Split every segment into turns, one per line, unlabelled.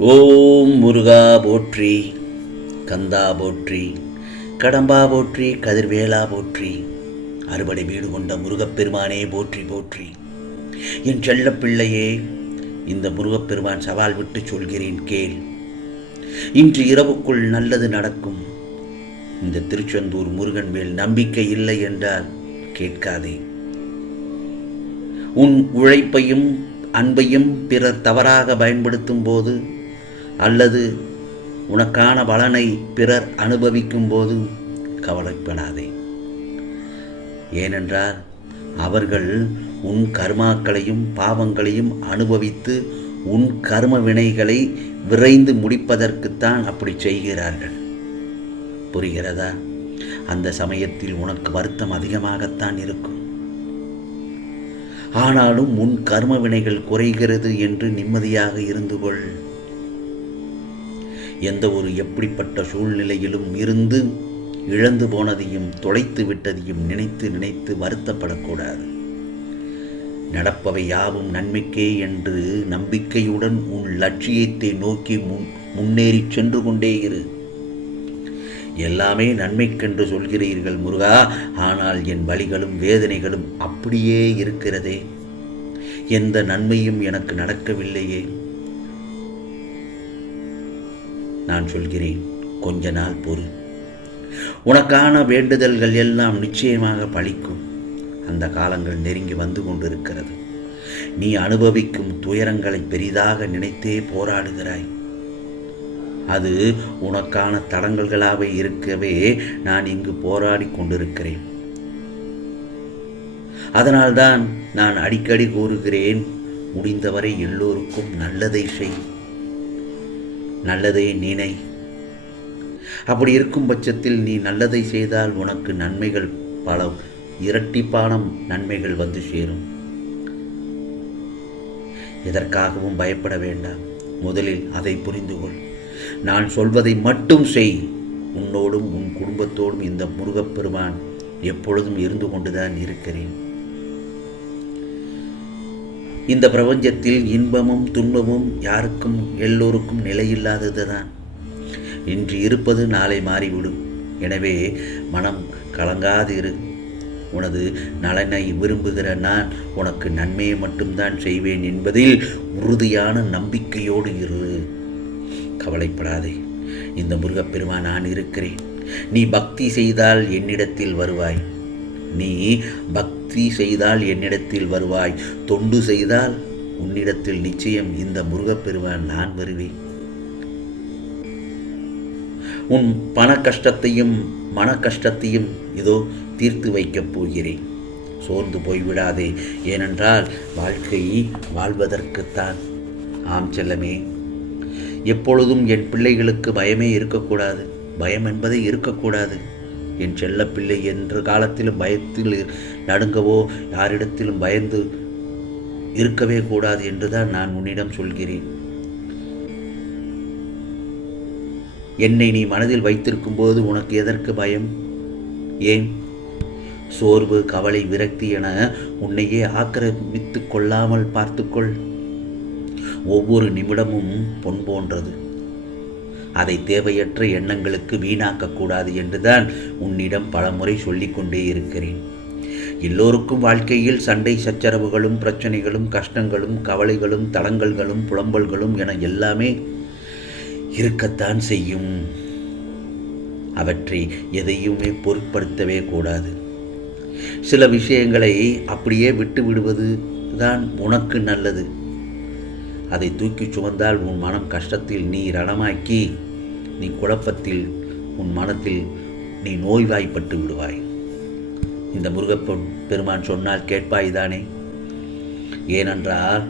ஓம் முருகா போற்றி கந்தா போற்றி கடம்பா போற்றி கதிர்வேலா போற்றி அறுபடை வீடு கொண்ட முருகப்பெருமானே போற்றி போற்றி. என் செல்லப்பிள்ளையே இந்த முருகப்பெருமான் சவால் விட்டு சொல்கிறேன் கேள். இன்று இரவுக்குள் நல்லது நடக்கும். இந்த திருச்செந்தூர் முருகன் மேல் நம்பிக்கை இல்லை என்றால் கேட்காதே. உன் உழைப்பையும் அன்பையும் பிறர் தவறாக பயன்படுத்தும் போது அல்லது உனக்கான பலனை பிறர் அனுபவிக்கும் போது கவலைப்படாதே. ஏனென்றால் அவர்கள் உன் கர்மாக்களையும் பாவங்களையும் அனுபவித்து உன் கர்ம வினைகளை விரைந்து முடிப்பதற்குத்தான் அப்படி செய்கிறார்கள். புரிகிறதா? அந்த சமயத்தில் உனக்கு வருத்தம் அதிகமாகத்தான் இருக்கும். ஆனாலும் உன் கர்ம வினைகள் குறைகிறது என்று நிம்மதியாக இருந்து கொள் எந்த ஒரு எப்படிப்பட்ட சூழ்நிலையிலும் இருந்து இழந்து போனதையும் தொலைத்து விட்டதையும் நினைத்து நினைத்து வருத்தப்படக்கூடாது. நடப்பவை யாவும் நன்மைக்கே என்று நம்பிக்கையுடன் உன் லட்சியத்தை நோக்கி முன் முன்னேறி சென்று கொண்டே இரு. எல்லாமே நன்மைக்கென்று சொல்கிறீர்கள் முருகா ஆனால் என் வழிகளும் வேதனைகளும் அப்படியே இருக்கிறதே. எந்த நன்மையும் எனக்கு நடக்கவில்லையே. நான் சொல்கிறேன் கொஞ்ச நாள் பொறு. உனக்கான வேண்டுதல்கள் எல்லாம் நிச்சயமாக பழிக்கும். அந்த காலங்கள் நெருங்கி வந்து கொண்டிருக்கிறது. நீ அனுபவிக்கும் துயரங்களை பெரிதாக நினைத்தே போராடுகிறாய். அது உனக்கான தடங்கல்களாக இருக்கவே நான் இங்கு போராடி கொண்டிருக்கிறேன். அதனால்தான் நான் அடிக்கடி கூறுகிறேன் முடிந்தவரை எல்லோருக்கும் நல்லதை செய். நல்லதை நினை. அப்படி இருக்கும் பட்சத்தில் நீ நல்லதை செய்தால் உனக்கு நன்மைகள் பல இரட்டிப்பான நன்மைகள் வந்து சேரும். எதற்காகவும் பயப்பட வேண்டாம். முதலில் அதை புரிந்து கொள் நான் சொல்வதை மட்டும் செய். உன்னோடும் உன் குடும்பத்தோடும் இந்த முருகப்பெருமான் எப்பொழுதும் இருந்து கொண்டுதான் இருக்கிறேன். இந்த பிரபஞ்சத்தில் இன்பமும் துன்பமும் யாருக்கும் எல்லோருக்கும் நிலையில்லாதது தான் இன்று இருப்பது நாளை மாறிவிடும். எனவே மனம் கலங்காது இரு உனது நலனை விரும்புகிற நான் உனக்கு நன்மையை மட்டும்தான் செய்வேன் என்பதில் உறுதியான நம்பிக்கையோடு இரு. கவலைப்படாதே. இந்த முருகப்பெருமா நான் இருக்கிறேன். நீ பக்தி செய்தால் என்னிடத்தில் வருவாய். நீ பக்தி செய்தால் என்னிடத்தில் வருவாய். தொண்டு செய்தால் உன்னிடத்தில் நிச்சயம் இந்த முருகப்பெருமான் நான் வருவேன். உன் பண கஷ்டத்தையும் மன கஷ்டத்தையும் இதோ தீர்த்து வைக்கப் போகிறேன். சோர்ந்து போய்விடாதே. ஏனென்றால் வாழ்க்கையை வாழ்வதற்குத்தான். ஆம் செல்லமே. எப்பொழுதும் என் பிள்ளைகளுக்கு பயமே இருக்கக்கூடாது. பயம் என்பதே இருக்கக்கூடாது. என் செல்லப்பிள்ளை என்று காலத்திலும் பயத்தில் நடுங்கவோ யாரிடத்திலும் பயந்து இருக்கவே கூடாது என்றுதான் நான் உன்னிடம் சொல்கிறேன். என்னை நீ மனதில் வைத்திருக்கும் போது உனக்கு எதற்கு பயம்? ஏன்? சோர்வு கவலை விரக்தி என உன்னையே ஆக்கிரமித்து கொள்ளாமல் பார்த்துக்கொள். ஒவ்வொரு நிமிடமும் பொன் போன்றது. அதை தேவையற்ற எண்ணங்களுக்கு வீணாக்கக்கூடாது என்றுதான் உன்னிடம் பலமுறை சொல்லிக்கொண்டே இருக்கிறேன். எல்லோருக்கும் வாழ்க்கையில் சண்டை சச்சரவுகளும் பிரச்சனைகளும் கஷ்டங்களும் கவலைகளும் தடங்கல்களும் புலம்பல்களும் என எல்லாமே இருக்கத்தான் செய்யும். அவற்றை எதையுமே பொருட்படுத்தவே கூடாது. சில விஷயங்களை அப்படியே விட்டு விடுவது தான் உனக்கு நல்லது. அதை தூக்கி சுமந்தால் உன் மனம் கஷ்டத்தில் நீ ரணமாக்கி நீ குழப்பத்தில் உன் மனத்தில் நீ நோய்வாய்ப்பட்டு விடுவாய். இந்த முருகப்பெண் பெருமான் சொன்னால் கேட்பாய்தானே? ஏனென்றால்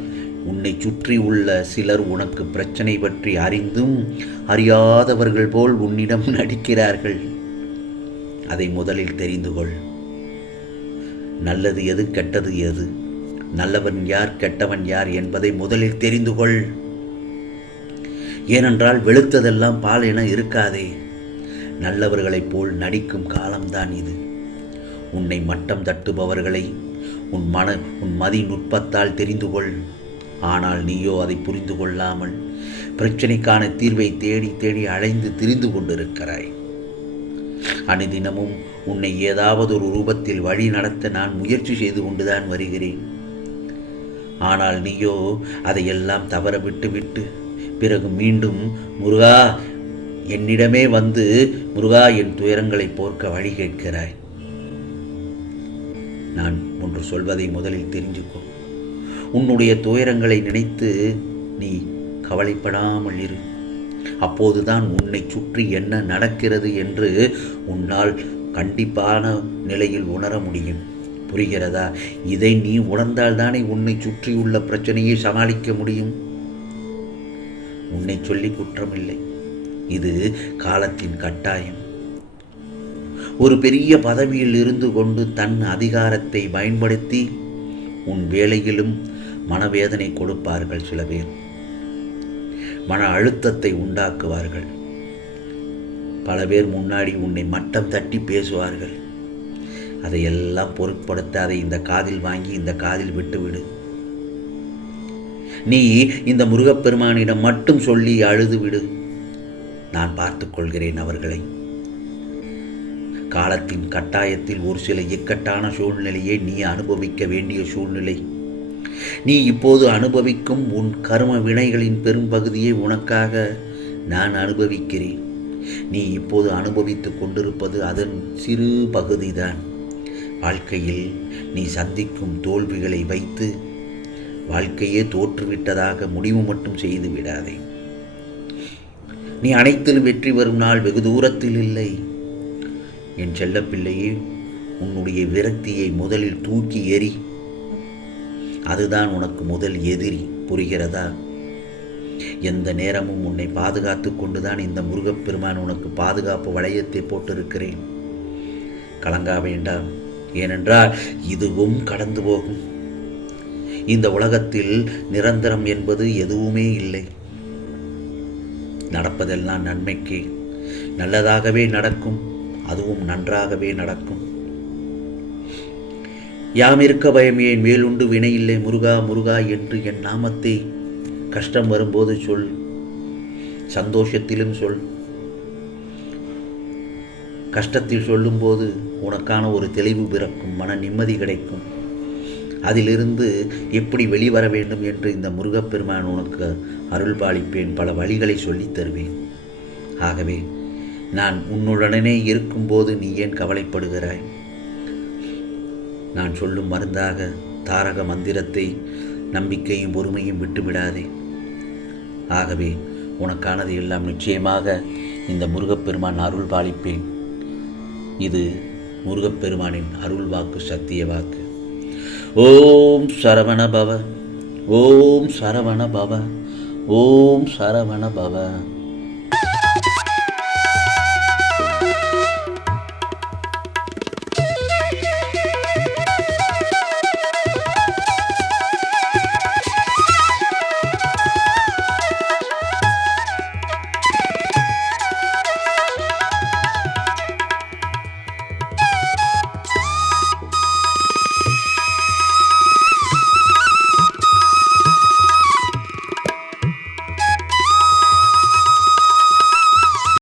உன்னை சுற்றி உள்ள சிலர் உனக்கு பிரச்சனை பற்றி அறிந்தும் அறியாதவர்கள் போல் உன்னிடம் நடிக்கிறார்கள். அதை முதலில் தெரிந்து கொள். நல்லது எது கெட்டது எது? நல்லவன் யார் கெட்டவன் யார் என்பதை முதலில் தெரிந்து கொள். ஏனென்றால் வெளுத்ததெல்லாம் பால் என இருக்காதே. நல்லவர்களைப் போல் நடிக்கும் காலம்தான் இது. உன்னை மட்டம் தட்டுபவர்களை உன் மன உன் மதி நுட்பத்தால் தெரிந்து கொள். ஆனால் நீயோ அதை புரிந்து கொள்ளாமல் பிரச்சனைக்கான தீர்வை தேடி தேடி அலைந்து திரிந்து கொண்டிருக்கிறாய். அனுதினமும் உன்னை ஏதாவது ஒரு ரூபத்தில் வழி நடத்த நான் முயற்சி செய்து கொண்டுதான் வருகிறேன். ஆனால் நீயோ அதையெல்லாம் தவற விட்டு விட்டு பிறகு மீண்டும் முருகா என்னிடமே வந்து முருகா என் துயரங்களை போர்க்க வழி கேட்கிறாய். நான் ஒன்று சொல்வதை முதலில் தெரிஞ்சுக்கோ. உன்னுடைய துயரங்களை நினைத்து நீ கவலைப்படாமல் இரு. அப்போதுதான் உன்னை சுற்றி என்ன நடக்கிறது என்று உன்னால் கண்டிப்பான நிலையில் உணர முடியும். புரிகிறதா? இதை நீ உணர்ந்தால்தானே உன்னை சுற்றியுள்ள பிரச்சனையை சமாளிக்க முடியும். உன்னை சொல்லி குற்றமில்லை. இது காலத்தின் கட்டாயம். ஒரு பெரிய பதவியில் இருந்து கொண்டு தன் அதிகாரத்தை பயன்படுத்தி உன் வேலையிலும் மனவேதனை கொடுப்பார்கள் சில பேர். மன அழுத்தத்தை உண்டாக்குவார்கள். பல பேர் முன்னாடி உன்னை மட்டம் தட்டி பேசுவார்கள். அதையெல்லாம் பொருட்படுத்தாத இந்த காதில் வாங்கி இந்த காதில் விட்டுவிடு. நீ இந்த முருகப்பெருமானிடம் மட்டும் சொல்லி அழுது விடு நான் பார்த்து கொள்கிறேன் அவர்களை. காலத்தின் கட்டாயத்தில் ஒரு சில இக்கட்டான சூழ்நிலையை நீ அனுபவிக்க வேண்டிய சூழ்நிலை. நீ இப்போது அனுபவிக்கும் உன் கர்ம வினைகளின் பெரும்பகுதியை உனக்காக நான் அனுபவிக்கிறேன். நீ இப்போது அனுபவித்துக் கொண்டிருப்பது அதன் சிறு பகுதிதான். வாழ்க்கையில் நீ சந்திக்கும் தோல்விகளை வைத்து வாழ்க்கையே தோற்றுவிட்டதாக முடிவு மட்டும் செய்து விடாதே. நீ அனைத்திலும் வெற்றி வரும் நாள் வெகு தூரத்தில் இல்லை. என் செல்லப்பிள்ளையே உன்னுடைய விரக்தியை முதலில் தூக்கி எறி அதுதான் உனக்கு முதல் எதிரி புரிகிறதா? எந்த நேரமும் உன்னை பாதுகாத்து கொண்டுதான் இந்த முருகப்பெருமான் உனக்கு பாதுகாப்பு வளையத்தை போட்டிருக்கிறேன். கலங்கா வேண்டாம். ஏனென்றால் இதுவும் கடந்து போகும். இந்த உலகத்தில் நிரந்தரம் என்பது எதுவுமே இல்லை. நடப்பதெல்லாம் நன்மைக்கு. நல்லதாகவே நடக்கும் அதுவும் நன்றாகவே நடக்கும். யாம் இருக்க பயம் ஏன்? மேலுண்டு வினையில்லை. முருகா முருகா என்று என் நாமத்தை கஷ்டம் வரும்போது சொல். சந்தோஷத்திலும் சொல். கஷ்டத்தில் சொல்லும்போது உனக்கான ஒரு தெளிவு பிறக்கும் மன நிம்மதி கிடைக்கும். அதிலிருந்து எப்படி வெளிவர வேண்டும் என்று இந்த முருகப்பெருமான் உனக்கு அருள் பாலிப்பேன் பல வழிகளை சொல்லித் தருவேன். ஆகவே நான் உன்னுடனே இருக்கும்போது நீ ஏன் கவலைப்படுகிறாய்? நான் சொல்லும் மருந்தாக தாரக மந்திரத்தை நம்பிக்கையும் பொறுமையும் விட்டுவிடாதே. ஆகவே உனக்கானது எல்லாம் நிச்சயமாக இந்த முருகப்பெருமான் அருள் பாலிப்பேன் இது முருகப்பெருமானின் அருள் வாக்கு சத்திய வாக்கு. ஓம் சரவண பவ ஓம் சரவண பவ ஓம் சரவண பவ